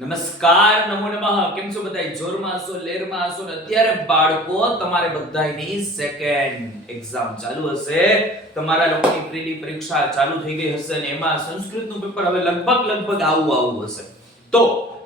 નમસ્કાર, નમો નમઃ. કેમ છો બધા જોરમાં હશો, લેરમાં હશો ને અત્યારે બાળકો, તમારે બધાની સેકન્ડ એક્ઝામ ચાલુ હશે. તમારા લોકોની પ્રીલી પરીક્ષા ચાલુ થઈ ગઈ હશે ને એમાં સંસ્કૃતનું પેપર હવે લગભગ લગભગ આવું આવું હશે. તો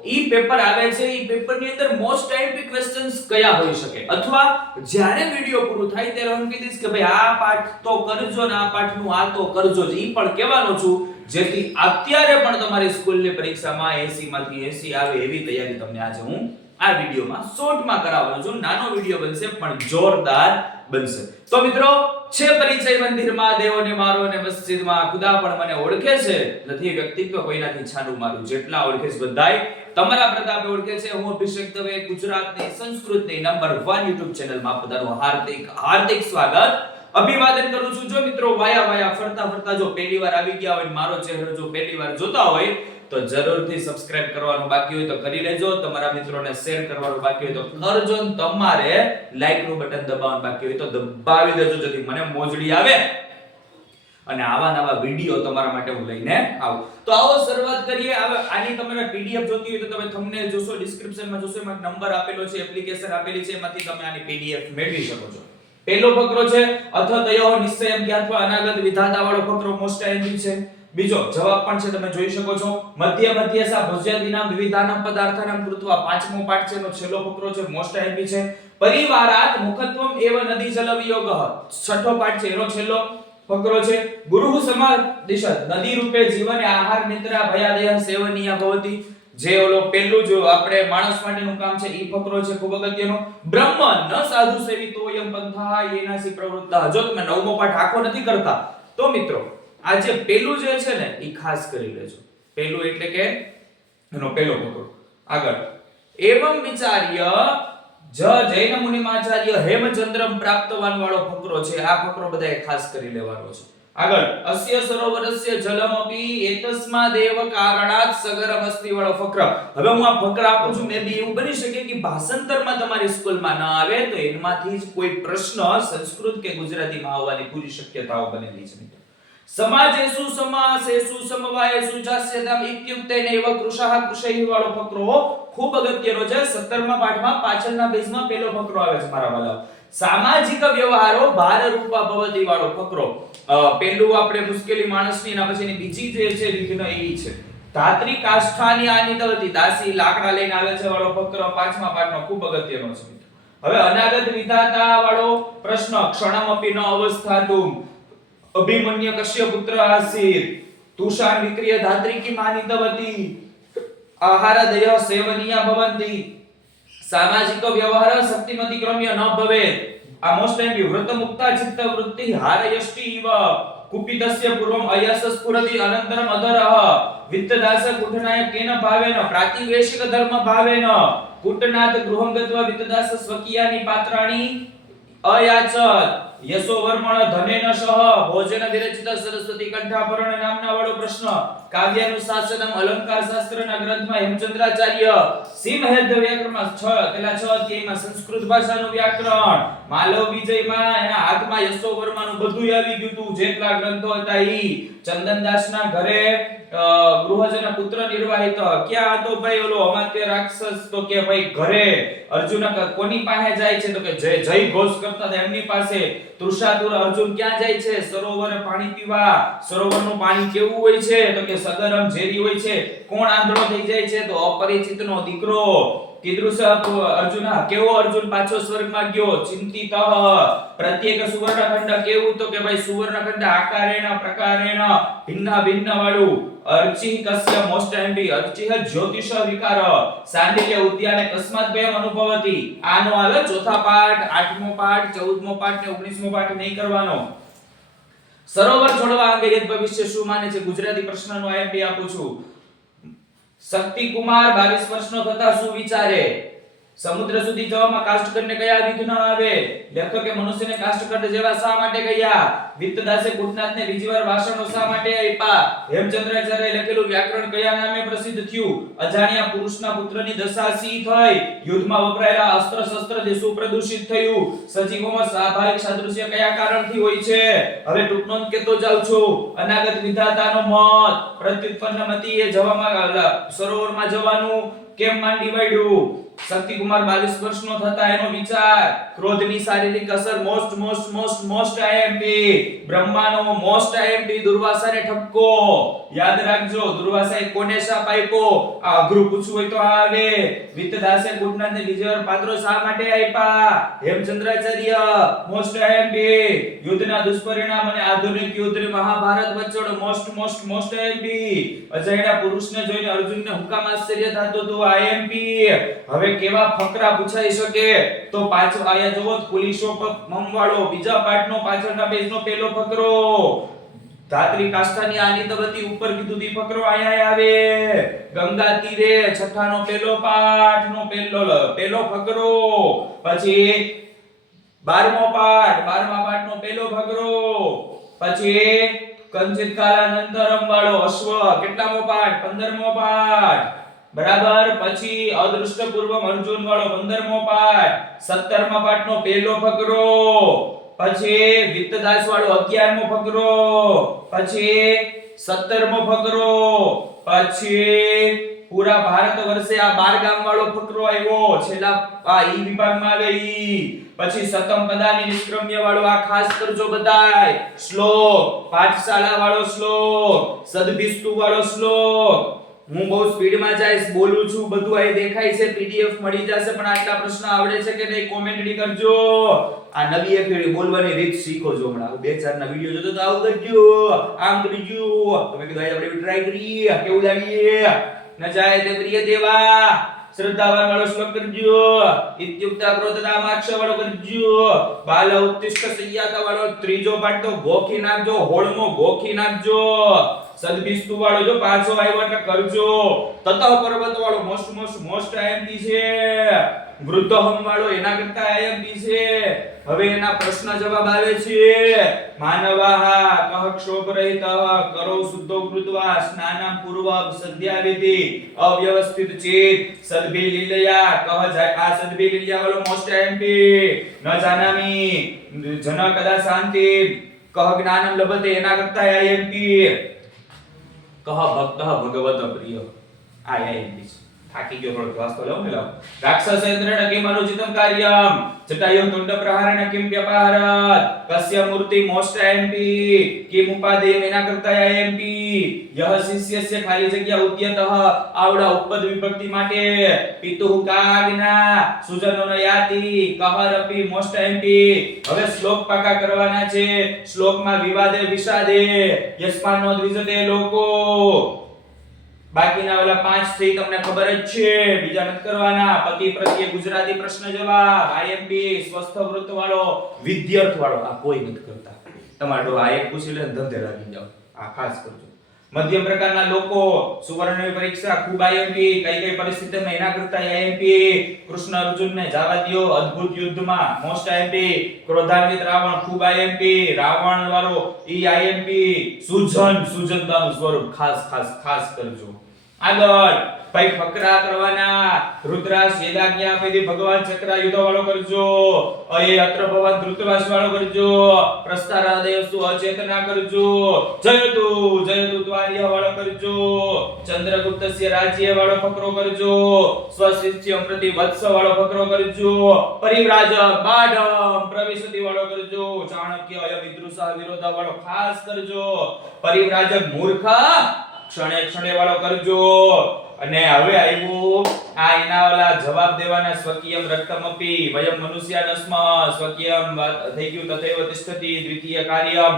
ઈ પેપર આવે છે, ઈ પેપરની અંદર મોસ્ટ ટાઈમ્પી ક્વેશ્ચન્સ કયા હોઈ શકે? અથવા જ્યારે વિડિયો પૂરો થાય ત્યારે હું કહીશ કે ભાઈ, આ પાઠ તો કરજો ને આ પાઠનું આ તો કરજો જ. ઈ પણ કહેવાનો છું, જેથી અત્યારે પણ તમારી સ્કૂલની પરીક્ષામાં 80 માંથી 80 આવે એવી તૈયારી તમને આજે હું આ વિડિયોમાં શોર્ટમાં કરાવવાનો છું. નાનો વીડિયો બનશે, પણ જોરદાર બનશે. તો મિત્રો, છે પરિચય મંદિરમાં દેવોને મારો અને મસ્જિદમાં. ખુદા પણ મને ઓળખે છે. નથી વ્યક્તિત્વ કોઈનાથી છાનું મારું. જેટલા ઓળખે છે બધાય તમારા પ્રતાપે ઓળખે છે. હું અભિષેક દવે, ગુજરાતની સંસ્કૃતની નંબર 1 YouTube ચેનલમાં બધાનું હાર્દિક હાર્દિક સ્વાગત. અભિવાદન કરું છું. જો મિત્રો વાયા વાયા ફરતા ફરતા જો પહેલી વાર આવી ગયા હોય મારો ચહેરો જો પહેલી વાર જોતા હોય, તો જરૂરથી સબસ્ક્રાઇબ કરવાનું બાકી હોય તો કરી લેજો. તમારા મિત્રોને શેર કરવાનું બાકી હોય તો કરજો તમારે લાઈકનું બટન દબાવવાનું બાકી હોય તો દબાવી દેજો. જેથી મને મોજડી આવે. અને આવા નવા વીડિયો તમારા માટે હું લઈને આવું. તો આવો શરૂઆત કરીએ. હવે આની તમારે પીડીએફ જોતી હોય તો તમે થંબનેલ જોશો ડિસ્ક્રિપ્શનમાં જોશો, એમાં નંબર આપેલો છે એપ્લિકેશન આપેલી છે, એમાંથી તમે આની પીડીએફ મેળવી શકો છો. પહેલો ફકરો છે અથ તયો નિશ્ચયમ જ્ઞાત્વા અનાગત વિધાતા વાળો ફકરો મોસ્ટ આઈએમપી છે. બીજો જવાબ પણ છે, તમે જોઈ શકો છો. મધ્ય મધ્યસા ભોજ્યાદિનામ વિવિધાનામ પદાર્થાનામ કૃત્વા પાંચમો પાઠ છે, એનો છેલ્લો ફકરો છે મોસ્ટ આઈએમપી છે. પરિવારાત મુખત્વમ એવ નદી જલ વિયોગ છઠ્ઠો પાઠ છે, એનો છેલ્લો. ફકરો છે. ગુરુ સમાદિશ નદી રૂપે જીવને આહાર, નિદ્રા ભયાદય સેવનીય ભવતી. જે ઓલો પહેલું જો આપણે માણસ માટેનું કામ છે, ઈ ફકરો છે ખૂબ અગત્યનો. બ્રહ્મ ન સાધુ સેવિતો યમ પંથા એનાસી પ્રવૃત્તા જો તમે નવમો પાઠ આખો નથી કરતા, તો મિત્રો આ જે પહેલું જે છે ને, ઈ ખાસ કરી લેજો. પેલું એટલે કે, એનો પહેલો ફકરો. આગળ. એવમ વિચાર્ય જ જૈન મુનિમાચાર્ય હેમચંદ્રમ પ્રાપ્તવાન વાળો ફકરો છે. આ ફકરો બધાએ ખાસ કરી લેવાનો છે. આગળ, અસ્ય સરોવરસ્ય જલમપી એતસ્માદેવ કારણાત સગરમ અસ્તિ વાળો ફકર. હવે હું આ ફકર આપું છું, મે બી એવું બની શકે કે ભાષાંતરમાં તમારી સ્કૂલમાં ન આવે તો એમાંથી જ કોઈ પ્રશ્ન સંસ્કૃત કે ગુજરાતીમાં આવવાની પૂરી શક્યતાઓ બનેલી છે, મિત્રો. સમાજેસુ સમાસેસુ સમવાયેસુ ચાસ્યતામ ઇત્યુક્તેન એવ કૃષાહ કૃષૈ વાળો ફકરો ખૂબ અગત્યનો છે 17મા પાઠમાં પાછળના પેજમાં પહેલો ફકરો આવે છે મારા વાલા સામાજિક વ્યવહારો ભાર રૂપા ભવતી વાળો ફકરો પહેલું આપણે મુશ્કેલી માણસની એના પછીની બીજી જે છે વિઘ્ન એવી છે ધાત્રી કાષ્ઠાની આનિતવતી દાસી લાકડા લઈને આવે છે વાળો ફકરો પાંચમા પાઠનો ખૂબ અગત્યનો છે હવે અનાગત વિધાતા વાળો પ્રશ્ન, ક્ષણમપી ન અવસ્થાતુમ અભિમન્ય કશ્ય પુત્ર આસીત તુષાર વિક્રિય ધાત્રી કી માનિતવતી. આહાર દય સેવનીય ભવંતી. સામાજિક વ્યવહાર શક્તિમતિ ક્રમ્ય ન ભવે. આ મોસ્ટ ટાઈમ વૃત મુક્તા ચિત્ત વૃત્તિ હારયષ્ટિ ઇવ કુપિતસ્ય પૂર્વમ અયસ સ્ફુરતિ અનંતરમ અધરહ. વિત્તદાસ કુટનાય કેન ભાવેન, પ્રાતિવેશિક ધર્મ ભાવેન. કુટનાથ ગૃહં ગત્વા વિત્તદાસ સ્વકીયાની પાત્રાણી. અયાચત યશો વર્મણ ધનેન સહ ભોજન વિરચિત સરસ્વતી કંઠાભરણ નામના વાળો પ્રશ્ન. કાવ્યાનુશાસનમ અલંકાર શાસ્ત્રના ગ્રંથમાં હેમચંદ્રાચાર્ય સિંહહેદ વ્યાકરણમાં 6 પેલા 6 અધ્યાયમાં સંસ્કૃત ભાષાનું વ્યાકરણ. માલવ વિજયમાં એના હાથમાં યશો વર્માનું બધું આવી ગયું હતું જેટલા ગ્રંથો હતા ઈ. ચંદનદાસના ઘરે ગૃહજન પુત્ર નિર્વાહિત. ક્યાં હતો ભાઈ ઓલો? અમાત્ય રાક્ષસ તો કે ભાઈ ઘરે અર્જુન કોની પાસે જાય છે? તો કે જય જય ઘોષ કરતા હતા એમની પાસે. તૃષાતુર અર્જુન ક્યાં જાય છે? સરોવરે પાણી પીવા. સરોવરનું પાણી કેવું હોય છે? તો કે સગરમ ઝેરી હોય છે. કોણ આંધળો થઈ જાય છે? તો અપરિચિતનો દીકરો. કીદૃશ અર્જુન કેવો અર્જુન પાછો સ્વર્ગમાં ગયો? ચિંતિત પ્રત્યેક સુવર્ણખંડ કેવું તો કે ભાઈ સુવર્ણખંડ આકારેણ, પ્રકારેણ, ભિન્ન ભિન્ન વાળું અર્ચિ કસ્ય મોસ્ટ એમ્બી અર્ચિ જ્યોતિષ વિકાર. સાંડિલ્ય ઉદ્યાને કસ્માત ભયમ અનુભવતી. આનો આવે ચોથા પાઠ, આઠમો પાઠ, ચૌદમો પાઠ ને ઓગણીસમો પાઠ નહીં કરવાનો. સરોવર છોડવા અંગે ભવિષ્ય શું માને છે? ગુજરાતી પ્રશ્નનો આઈએમપી આપું છું. શક્તિ કુમાર 22 વર્ષનો થતા શું વિચારે? સમુદ્ર સુધી જવામાં કાષ્ટકરને કયા વિઘ્ન આવે? લેખકે મનુષ્યને કાષ્ટકર જેવા શા માટે કહ્યા? વિત્તદાસે કુટનાથને બીજી વાર વાસણો શા માટે આપ્યા? હેમચંદ્રાચાર્ય લખેલું વ્યાકરણ કયા નામે પ્રસિદ્ધ થયું? અજાણ્યા પુરુષના પુત્રની દશા સી થઈ? યુદ્ધમાં વપરાયેલા અસ્ત્ર શસ્ત્ર જે સુપ્રદૂષિત થયું? સજીવોમાં સ્વાભાવિક સાદૃશ્ય કયા કારણથી હોય છે? હવે ટૂંક કેતો જાઉં છું. અનાગત વિધાતાનો મત. પ્રત્યુત્પન્ન એ જવામાં સરોવરમાં જવાનું. કેમ માંડી ડિવાઇડ્યું શક્તિકુમાર 22 વર્ષનો થતા એનો વિચાર. ક્રોધની શારીરિક અસર most most most most IMP બ્રહ્માનો most IMP દુર્વાસાને ઠપકો. યાદ રાખજો, દુર્વાસાએ કોને શાપ આપ્યો? આ અઘરું પૂછવું હોય તો આ આવે. વિત્તદાસે કુટનાથને બીજી પાત્રો શા માટે આપ્યા? હેમચંદ્રાચાર્ય મોસ્ટ આઈએમપી યુદ્ધના દુષ્પરિણામ અને આધુનિક યુદ્ધ મહાભારત વચ્ચેનો મોસ્ટ મોસ્ટ મોસ્ટ આઈએમપી અજયના પુરુષને જોઈને અર્જુનને હુકામ આશ્ચર્ય થતો હતું. આઈએમપી હવે કેવા ફકરા પૂછાઈ શકે? તો પાછો આયા જોવો પોલીસો મમવાળો, બીજા પાઠનો પાછળના પેજનો પહેલો ફકરો. ધાત્રી કાષ્ઠાની આની ઉપર કીધું દી ફકરો, આયા આવે. ગંગા તીરે, છઠ્ઠાનો પહેલો પાઠનો પહેલો પહેલો ફકરો. પછી બારમો પાઠ, બારમા પાઠનો પહેલો ફકરો. પછી કંચિત કાલાનંતરમ વાળો અશ્વ, કેટલામો પાઠ? પંદરમો પાઠ. બરાબર, પછી અદૃષ્ટ પૂર્વમ અર્જુન વાળો 15મો પાઠ 17મા પાઠનો પહેલો ફકરો, પછી વિત્તદાસ વાળો 11મો ફકરો, પછી 17મો ફકરો, પછી પૂરા ભારત વર્ષે આ 12 ગામ વાળો ફકરો આવ્યો. છેલ્લા આ ઈ વિભાગમાં આવે ઈ. પછી સતમ પદાની નિષ્ક્રમ્ય વાળો આ ખાસ કરજો બધાય. શ્લોક, પાઠશાળા વાળો શ્લોક સદભિસ્તુ વાળો શ્લોક હું બહુ સ્પીડમાં જઈશ, બોલું છું, બધું અહીં દેખાય છે પીડીએફ મળી જશે, પણ આટલા પ્રશ્ન આવડે છે કે નહીં કોમેન્ટડી કરજો. આ નવી એક બોલવાની રીત શીખો છો હમણાં. બે ચાર ના વિડિયો જોતો તો આવું કરજો આમ કરજો તમે કીધું આપણે ટ્રાય કરીએ. કેવું લાગીએ? ન જાય તે પ્રિય દેવા. શ્રદ્ધાવાન વાળો શ્લોક કરજો. ઇત્યુક્તા ક્રોધતા વાળો કરજો. બાલ ઉત્તિષ્ઠ સૈયાતા વાળો ત્રીજો પાઠ તો ગોખી નાખજો, હોળમો ગોખી નાખજો. સદબિસ્તુ વાળો જો પાછો આવ્યો એટલે કરજો. તત પર્વત વાળો મોસ્ટ મોસ્ટ મોસ્ટ આઈએમપી છે. વૃદ્ધહમ વાળો એના કરતા આઈએમપી છે. હવે એના પ્રશ્ન જવાબ આવે છે. માનવાહ કહ ક્ષોભ રહિત કરો શુદ્ધો કૃત્વા સ્નાનમ પૂર્વક સદ્યાવિધિ અવ્યવસ્થિત ચિત સદભી લીલયા કહ જાય આ સદભી લીલયા વાળો મોસ્ટ આઈએમપી ન જાનામી, જન કદા શાંતિ કહ જ્ઞાનમ લભતે એના કરતા આઈએમપી કહ ભક્ત ભગવત પ્રિય. આ છે થાકી ગયો થોડો વાસ્તો લઉં ને લઉં. રાક્ષસેન્દ્રેણ કિમ અનુચિતમ કાર્યમ. જટાયુ તુંડ પ્રહારેણ કિમ વ્યપારત? કસ્ય મૂર્તિ મોસ્ટ આઈએમપી કિમ ઉપાદેય એના કરતા આઈએમપી યહ શિષ્યસ્ય ખાલી જગ્યા ઉદ્યતઃ. આવડા ઉપપદ વિભક્તિ માટે. પિતુઃ કાજ્ઞા સુજનોનો યાતિ. કહરપી મોસ્ટ આઈએમપી હવે શ્લોક પાકા કરવાના છે. શ્લોકમાં વિવાદે વિષાદે. યસ્માનો દ્વિજતે લોકો. બાકીના ઓલા પાંચથી તમને ખબર જ છે. બીજા નથી કરવાના. પતિ પ્રત્યે ગુજરાતી પ્રશ્ન જવાબ. આઈએમપી સ્વસ્થ વૃત્ત વાળો વિદ્યાર્થ વાળો આ કોઈ નથી કરતા. તમારે આ એક પૂછી લે ધંધે લાગી જાઓ. આ ખાસ કરજો. મધ્યમ પ્રકારના લોકો, સુવર્ણની પરીક્ષા, ખૂબ આઈએમપી કઈ કઈ પરિસ્થિતિમાં એના કરતા આઈએમપી કૃષ્ણ અર્જુનને જવા દ્યો, અદ્ભુત યુદ્ધમાં, મોસ્ટ આઈએમપી ક્રોધાન્વિત રાવણ, ખૂબ આઈએમપી રાવણ વાળો ઈ આઈએમપી સુજન, સુજનતાનું સ્વરૂપ, ખાસ ખાસ ખાસ કરજો. આગળ ભાઈ ફકરા કરવાના. રુદ્રાસ વેદાજ્ઞા આપી ભગવાન ચક્રાયુધ વાળો કરજો. અયે અત્ર ભગવાન ધૃતરાસ વાળો કરજો પ્રસ્તારાદયસુ અચેતના કરજો. જયતુ જયતુ દ્વારિયા વાળો કરજો. ચંદ્રગુપ્તસ્ય રાજ્ય વાળો ફકરો કરજો. સ્વશિષ્ય પ્રતિ વત્સ વાળો ફકરો કરજો. પરિવ્રાજક બાઢમ પ્રવિશતિ વાળો કરજો. ચાણક્ય અય વિદ્રુષા વિરોધા વાળો ખાસ કરજો. પરિવ્રાજક મૂર્ખ ક્ષણે ક્ષણે વાળો કરજો. અને હવે આવ્યું આ એના વાલા જવાબ દેવાના સ્વકીયમ રક્તમ અપી વયમ મનુષ્યાનસ્મ સ્વકીયમ થઈ ગયું તથૈવ તિષ્ઠતિ દ્વિતીય કાર્યમ.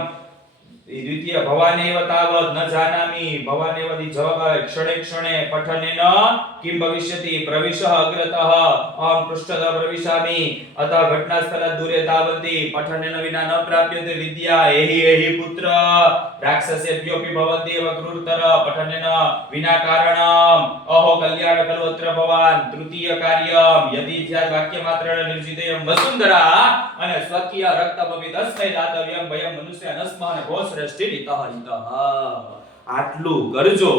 ઈ દ્વિતીય ભવાનેવ તાવત ન જાનામિ. ભવાનેવ દી જવાબ ક્ષણે ક્ષણે પઠનેન કિમ ભવિષ્યતિ? પ્રવિશ અગ્રતઃ. અહં પૃષ્ઠતઃ પ્રવિશામિ. અતઃ ઘટના સ્થળાત દૂરે તાવંતિ. પઠનેન વિના ન પ્રાપ્યતે વિદ્યા. એહિ એહિ પુત્ર. રાક્ષસેભ્યોપી ભવન્તિ એવ ક્રૂરતર. પઠનેન વિના કારણમ. અહો કલ્યાણ ખલુ ભવાન. તૃતીય કાર્યમ. યદિ ધ્યાન વાક્ય માત્ર નિર્જિતયમ વસુંધરા. અને સ્વકીય રક્તમપિ તસ્મૈ દાતવ્યમ ભયમ મનુષ્ય નસ્મ અને ભો શ્રેષ્ઠિ આટલું કરજો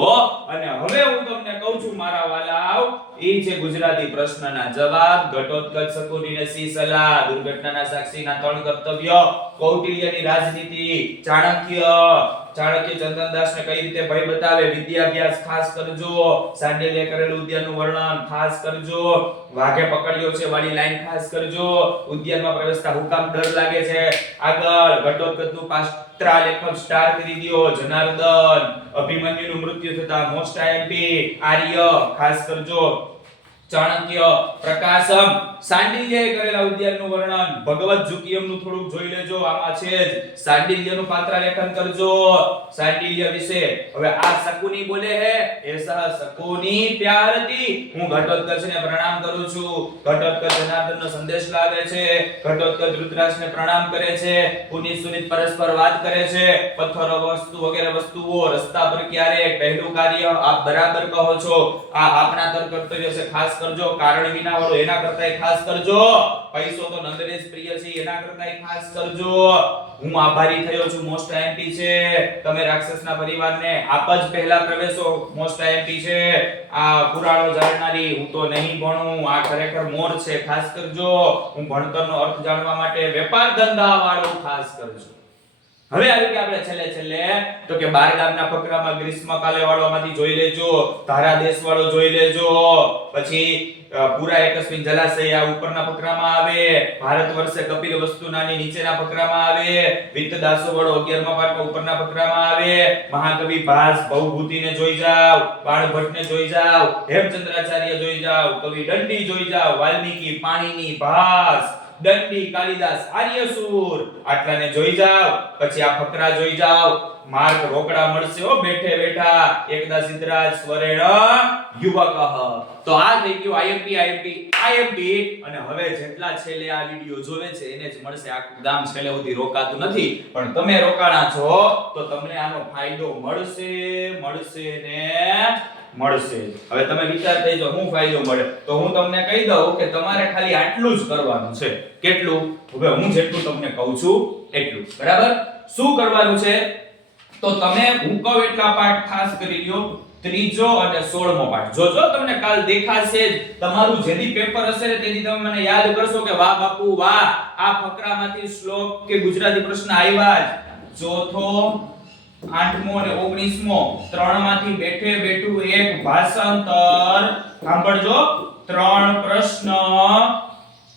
અને હવે હું તમને કહું છું, મારા વાલાઓ એ છે ગુજરાતી પ્રશ્નના જવાબ. ઘટોત્કચ શકુની ને સી સલાહ. દુર્ઘટનાના સાક્ષીના ત્રણ કર્તવ્ય. કૌટિલ્યની રાજનીતિ. ચાણક્ય. ચાણક્ય ચંદનદાસ ને કઈ રીતે ભય બતાવે? વિદ્યાભ્યાસ ખાસ કરજો. સાંડેલે કરેલું ઉદ્યાનનું વર્ણન ખાસ કરજો. વાઘે પકડ્યો છે વાળી લાઈન ખાસ કરજો. ઉદ્યાનમાં પ્રવેશતા હુકામ ડર લાગે છે. આગળ ઘટોત્કચનું પાસ્ત્રા લેખક સ્ટાર કરી દ્યો. જનાર્દન. અભિમન્યુનું મૃત્યુ થતા મોસ્ટ આઈએમપી આર્ય ખાસ કરજો. ચાણક્ય પ્રકાશમ. સાંડિલ્યએ કરેલા ઉદ્યાનનું વર્ણન. ભગવત જુકિયમનું થોડુંક જોઈ લેજો, આમાં છે જ. સાંડિલ્યનું પાત્રાલેખન કરજો. સાંડિલ્ય વિશે. હવે આ શકુની બોલે હે? એસા શકુની પ્યારતી હું ઘટોત્કચને પ્રણામ કરું છું. ઘટોત્કચ જનાર્દનનો સંદેશ લાવે છે. ઘટોત્કચ રુદ્રાક્ષને પ્રણામ કરે છે. પુનિત સુનિત પરસ્પર વાત કરે છે. પથ્થરો, વસ્તુ વગેરે વસ્તુઓ રસ્તા પર ક્યારેક પહેલું કાર્ય આપ બરાબર કહો છો. આ આપણા તર્ક કર્તવ્ય છે ખાસ કરજો, કારણ વિના વાળો એના કરતાય ખાસ કરજો. પૈસો તો નંદરેશ પ્રિય છે, એના કરતાય ખાસ કરજો. હું આભારી થયો છું, મોસ્ટ એમપી છે. તમે રાક્ષસના પરિવારને આપ જ પહેલા પ્રવેશો, મોસ્ટ એમપી છે. આ પુરાણો જાણનારી હું તો નહીં ભણું, આ ખરેખર મોર છે, ખાસ કરજો. હું ભણતરનો અર્થ જાણવા માટે વેપાર ધંધા વાળો ખાસ કરજો. હવે આવી ગયા આપણે છેલ્લે છેલ્લે. તો કે બાર ગામના ફકરામાં ગ્રીષ્મકાલે વાળોમાંથી જોઈ લેજો, ધારા દેશ વાળો જોઈ લેજો. પછી પુરા એકસ્મિન જલાશય આ ઉપરના ફકરામાં આવે. ભારત વર્ષે કપિલ વસ્તુ નાની નીચેના ફકરામાં આવે. વિત્ત દાસો વાળો 11મા પાઠમાં ઉપરના ફકરામાં આવે. મહાકવિ ભાસ ભવભૂતિને જોઈ જાવ બાણભટ્ટને જોઈ જાવ હેમચંદ્રાચાર્ય જોઈ જાવ કવિ દંડી જોઈ જાવ વાલ્મીકી, પાણીની ભાસ દંડી કાલિદાસ આર્યસૂર આટલાને જોઈ જાવ પછી આ ફકરા જોઈ જાવ માર્ગ રોકડા મળશે ઓ બેઠે બેઠા. એકદા સિદ્ધરાજ સ્વરેણ યુવકઃ. તો આ થઈ ગયું આઈએમપી આઈએમપી આઈએમપી અને હવે જેટલા છેલ્લે આ વિડિયો જોવે છે, એને જ મળશે આખું ગામ છેલ્લે સુધી રોકાતું નથી. પણ તમે રોકાણા છો, તો તમને આનો ફાયદો મળશે મળશે ને મળશે. હવે તમે વિચાર થઈ જાઓ, હું ફાયદો મળે? તો હું તમને કહી દઉં કે તમારે ખાલી આટલું જ કરવાનું છે. કેટલું? હવે હું જેટલું તમને કહું છું, એટલું. બરાબર? શું કરવાનું છે? તો તમે, હું કહું એટલા પાઠ ખાસ કરી લ્યો. ત્રીજો અને સોળમો પાઠ. જોજો, તમને કાલ દેખાશે જ. તમારું જેની પેપર હશે ને તેની તમે મને યાદ કરશો કે વાહ બાપુ, વાહ, આ ફકરામાંથી શ્લોક કે ગુજરાતી પ્રશ્ન આવ્યા જ. ચોથો આઠમો અને ઓગણીસમો ત્રણમાંથી બેઠે બેઠું એક ભાષાંતર. સાંભળજો. ત્રણ પ્રશ્ન.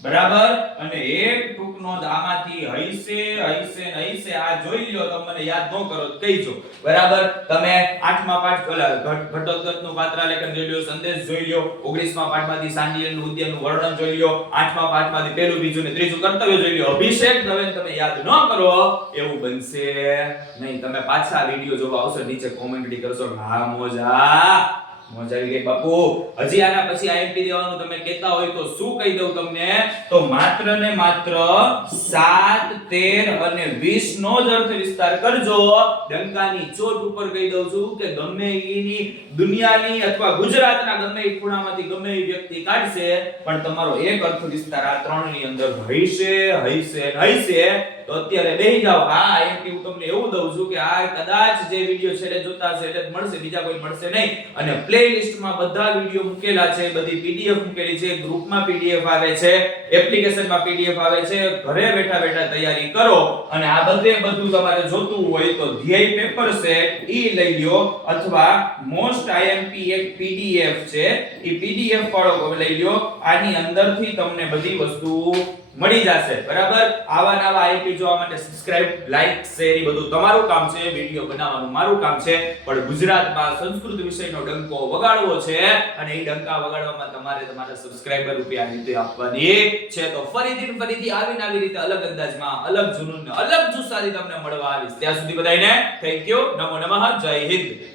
બરાબર? અને એક ટૂંક નોંધ હૈસે હૈસે હૈસે આ જોઈ લ્યો તમને મને યાદ ન કરો કહીજો બરાબર? તમે આઠમા પાઠ ઓલા ઘટ- ઘટોત્કચનું પાત્રાલેખન જોઈ લ્યો, સંદેશ જોઈ લ્યો. ઓગણીસમા પાઠમાંથી સાંડિયલનું ઉદ્યાનનું વર્ણન જોઈ લ્યો. આઠમા પાઠમાંથી પહેલું બીજું ને ત્રીજું કર્તવ્ય જોઈ લ્યો. અભિષેક દવે તમે યાદ ન કરો, એવું બનશે નહીં. તમે પાછા વિડિયો જોવા આવશો, નીચે કોમેન્ટરી કરશો હા, મોજા. મોજ આવી ગઈ બાપુ. હજી આના પછી આઈએમપી દેવાનું તમે કહેતા હોય તો શું કહી દઉં તમને? તો માત્ર ને માત્ર 7 13 અને 20 નો જ અર્થ વિસ્તાર કરજો. ડંકાની ચોટ ઉપર કહી દઉં છું કે ગમે એની દુનિયાની અથવા ગુજરાતના ગમે એ ખૂણામાંથી ગમે એ વ્યક્તિ કાઢશે, પણ તમારો એક અર્થ વિસ્તાર આ ત્રણની અંદર હઈશે હઈશે હઈશે તો અત્યારે બેહી જાઓ. હા આઈએમપી હું તમને એવું દઉં છું કે આ કદાચ જે વિડિયો છેલ્લે જોતા છે એટલે મળશે, બીજા કોઈ મળશે નહીં. અને પ્લેલિસ્ટમાં બધા વિડિયો મૂકેલા છે, બધી પીડીએફ મૂકેલી છે, ગ્રુપમાં પીડીએફ આવે છે, એપ્લિકેશનમાં પીડીએફ આવે છે, ઘરે બેઠા બેઠા તૈયારી કરો અને આ બધે બધું તમારે જોતું હોય તો ધ્યેય પેપર સેટ ઈ લઈ લ્યો અથવા મોસ્ટ આઈએમપી એક પીડીએફ છે, ઈ પીડીએફ વાળો લઈ લ્યો. આની અંદરથી તમને બધી વસ્તુ મળી જશે. બરાબર? આવા નવા આઈપી જોવા માટે સબસ્ક્રાઇબ લાઈક શેર એ બધું તમારું કામ છે. વિડિયો બનાવવાનું મારું કામ છે. પણ ગુજરાતમાં સંસ્કૃત વિષયનો ડંકો વગાડવો છે અને એ ડંકા વગાડવામાં તમારે તમારા સબસ્ક્રાઇબર રૂપિયા રીતે આપવાની છે. તો ફરીથી ફરીથી આવીને આવી રીતે અલગ અંદાજમાં, અલગ જુનૂન અલગ જુસ્સાથી તમને મળવા આવીશ. ત્યાં સુધી બધાને થેન્ક યુ નમો નમઃ. જય હિન્દ.